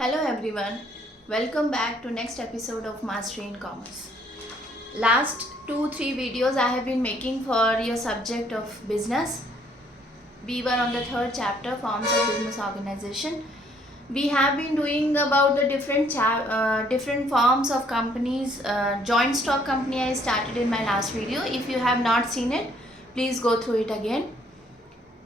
Hello everyone, welcome back to next episode of Mastery in Commerce. Last 2-3 videos I have been making for your subject of business. We were on the third chapter, forms of business organization. We have been doing about the different forms of companies. Joint stock company I started in my last video. If you have not seen it, please go through it again.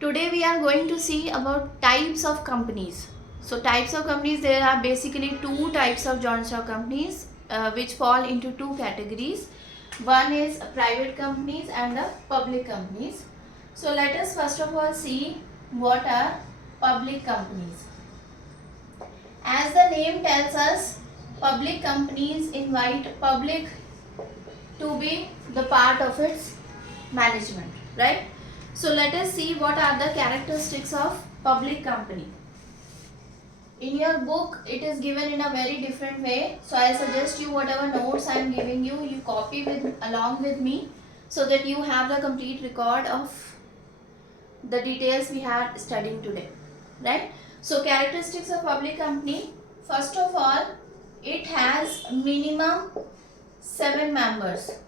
Today we are going to see about types of companies. So types of companies, there are basically two types of joint stock companies which fall into two categories. One is private companies and the public companies. So let us first of all see what are public companies. As the name tells us, public companies invite public to be the part of its management, right? So let us see what are the characteristics of public company. In your book, it is given in a very different way. So I suggest you whatever notes I am giving you, you copy along with me so that you have the complete record of the details we are studying today, right? So characteristics of public company. First of all, it has minimum 7 members.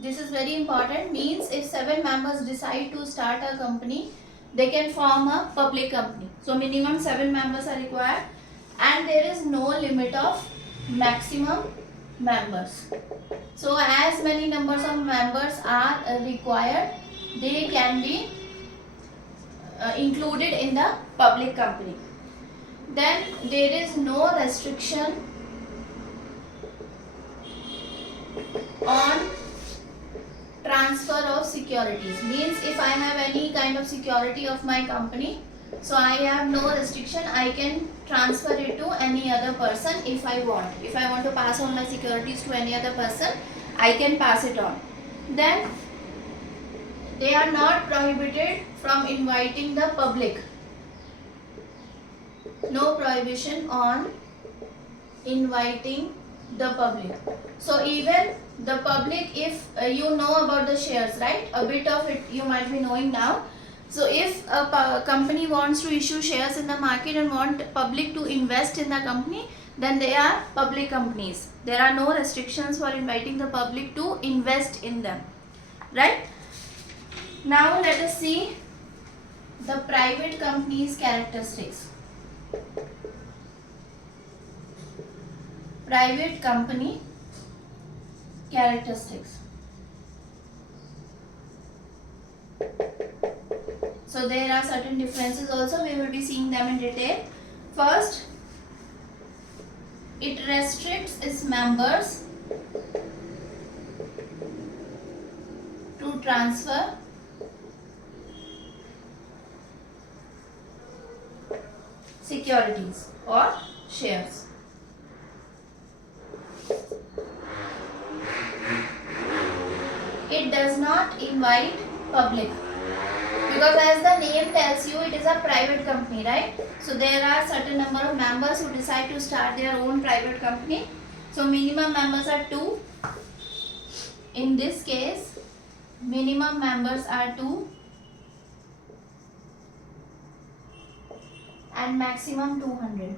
This is very important. Means if 7 members decide to start a company, they can form a public company. So minimum 7 members are required and there is no limit of maximum members. So as many numbers of members are required, they can be included in the public company. Then there is no restriction on transfer of securities. Means if I have any kind of security of my company, so I have no restriction, I can transfer it to any other person if I want. If I want to pass on my securities to any other person, I can pass it on. Then they are not prohibited from inviting the public. No prohibition on inviting the public. So even the public, if you know about the shares, right, a bit of it you might be knowing now. So if a company wants to issue shares in the market and want public to invest in the company, then they are public companies. There are no restrictions for inviting the public to invest in them, right? Now let us see the private company's characteristics. Private company characteristics. So there are certain differences also, we will be seeing them in detail. First, it restricts its members to transfer securities or shares. It does not invite public, because as the name tells you, it is a private company, right? So there are certain number of members who decide to start their own private company. So minimum members are 2. In this case, minimum members are 2 and maximum 200.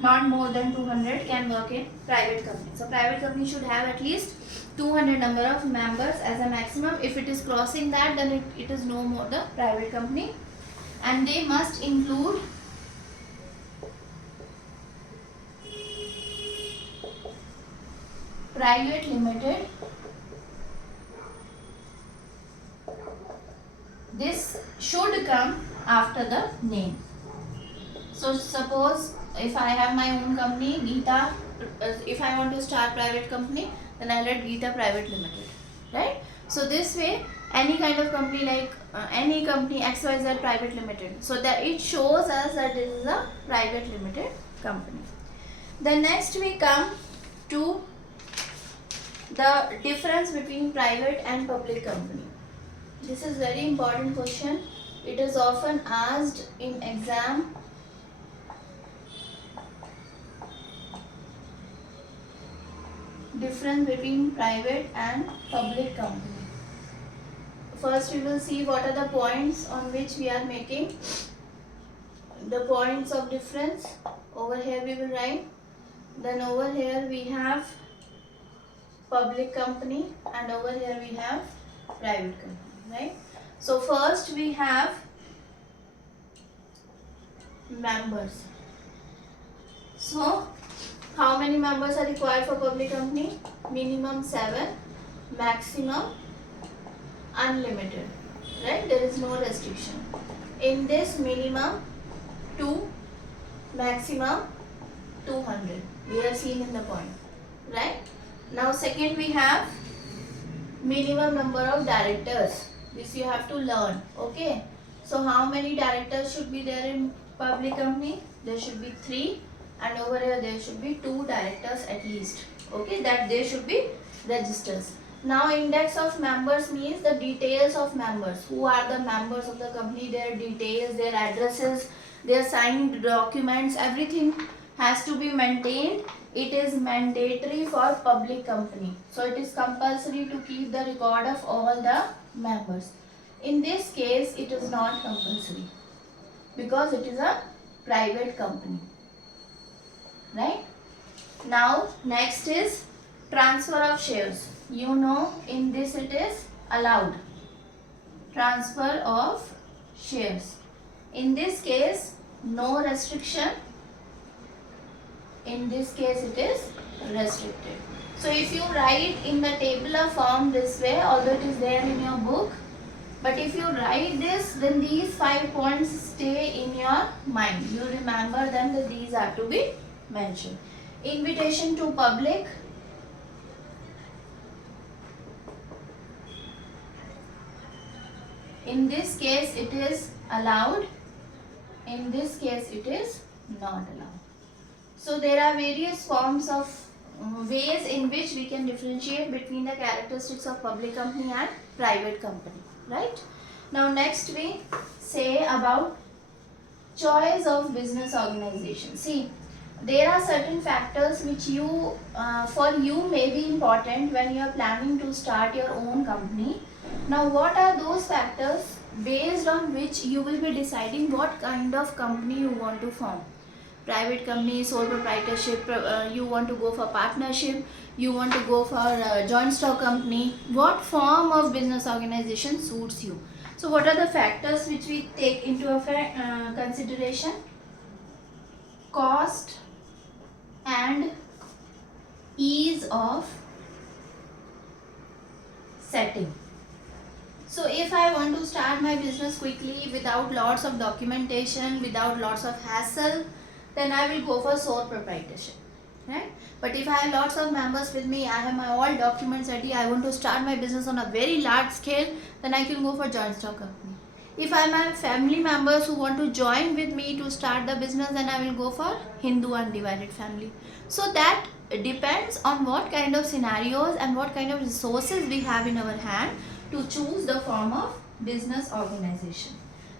Not more than 200 can work in private company. So private company should have at least 200 number of members as a maximum. If it is crossing that, then it is no more the private company. And they must include private limited. This should come after the name. So suppose if I have my own company, Geeta, if I want to start private company, then I'll write Geeta Private Limited, right? So this way, any kind of company like any company XYZ Private Limited, so that it shows us that this is a private limited company. Then next we come to the difference between private and public company. This is very important question. It is often asked in exam. Difference between private and public company. first we will see what are the points on which we are making the points of difference. Over here we will write. Then over here we have public company, and over here we have private company, right? So first we have members. So how many members are required for public company? Minimum 7, maximum unlimited, right? There is no restriction. In this, minimum 2, maximum 200. We have seen in the point, right? Now second we have minimum number of directors. This you have to learn, okay? So how many directors should be there in public company? There should be 3, and over here there should be 2 directors at least, okay? That they should be registers. Now index of members means the details of members. Who are the members of the company, their details, their addresses, their signed documents, everything has to be maintained. It is mandatory for public company. So it is compulsory to keep the record of all the members. In this case, it is not compulsory because it is a private company, right? Now next is transfer of shares. You know, in this it is allowed. Transfer of shares. In this case, no restriction. In this case, it is restricted. So if you write in the tabular form this way, although it is there in your book, but if you write this, then these 5 points stay in your mind. You remember them, that these are to be mentioned. Invitation to public. In this case, it is allowed. In this case, it is not allowed. So there are various forms of ways in which we can differentiate between the characteristics of public company and private company, right? Now next we say about choice of business organization. See, there are certain factors which for you may be important when you are planning to start your own company. Now what are those factors based on which you will be deciding what kind of company you want to form? Private company, sole proprietorship, you want to go for partnership, you want to go for joint stock company. What form of business organization suits you? So what are the factors which we take into consideration? Cost and ease of setting. So if I want to start my business quickly without lots of documentation, without lots of hassle, then I will go for sole proprietorship, right? But if I have lots of members with me, I have my all documents ready, I want to start my business on a very large scale, then I can go for joint stock company. If I have family members who want to join with me to start the business, then I will go for Hindu undivided family. So that depends on what kind of scenarios and what kind of resources we have in our hand to choose the form of business organization.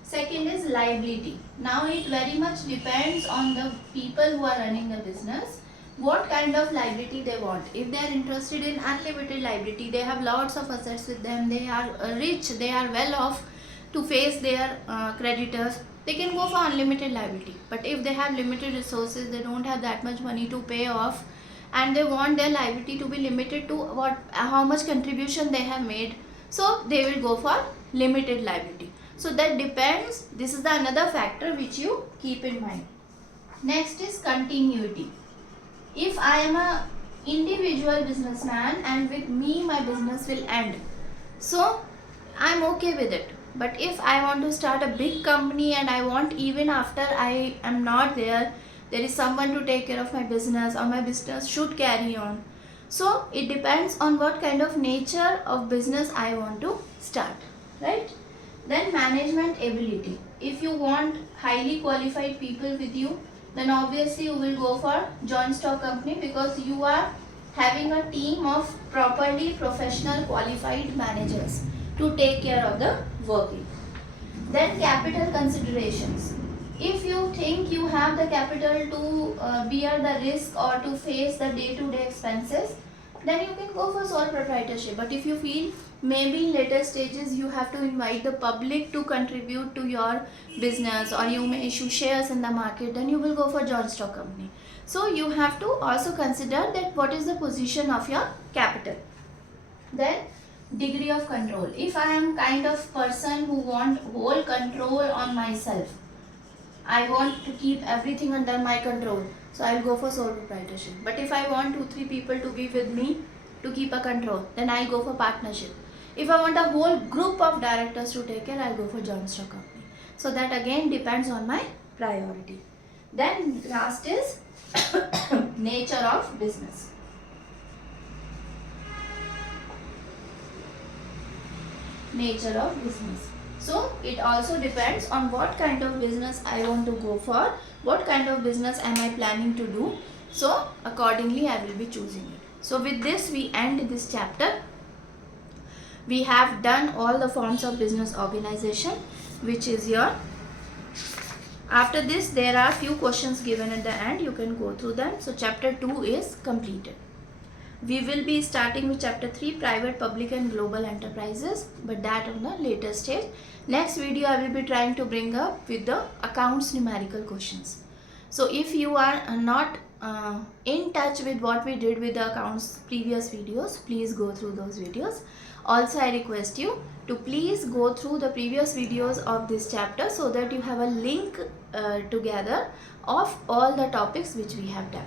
Second is liability. Now it very much depends on the people who are running the business, what kind of liability they want. If they are interested in unlimited liability, they have lots of assets with them, they are rich, they are well off to face their creditors, they can go for unlimited liability. But if they have limited resources, they don't have that much money to pay off, and they want their liability to be limited to how much contribution they have made, so they will go for limited liability. So that depends. This is another factor which you keep in mind. Next is continuity. If I am a individual businessman and with me my business will end, so I am okay with it. But if I want to start a big company and I want, even after I am not there, there is someone to take care of my business, or my business should carry on. So it depends on what kind of nature of business I want to start, right? Then management ability. If you want highly qualified people with you, then obviously you will go for joint stock company, because you are having a team of properly professional qualified managers to take care of the working. Then capital considerations. If you think you have the capital to bear the risk or to face the day-to-day expenses, then you can go for sole proprietorship. But if you feel maybe in later stages you have to invite the public to contribute to your business, or you may issue shares in the market, then you will go for joint stock company. So you have to also consider that what is the position of your capital. Then degree of control. If I am kind of person who want whole control on myself, I want to keep everything under my control, so I'll go for sole proprietorship. But if I want 2-3 people to be with me to keep a control, then I'll go for partnership. If I want a whole group of directors to take care, I'll go for joint stock company. So that again depends on my priority. Then last is nature of business. Nature of business. So it also depends on what kind of business I want to go for, what kind of business am I planning to do. So accordingly I will be choosing it. So with this we end this chapter. We have done all the forms of business organization, which is here. After this there are few questions given at the end, you can go through them. So chapter 2 is completed. We will be starting with chapter 3, private, public and global enterprises, but that on the later stage. Next video I will be trying to bring up with the accounts numerical questions. So if you are not in touch with what we did with the accounts previous videos, please go through those videos. Also I request you to please go through the previous videos of this chapter, so that you have a link together of all the topics which we have done.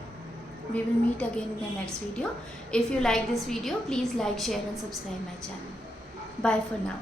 We will meet again in the next video. If you like this video, please like, share and subscribe my channel. Bye for now.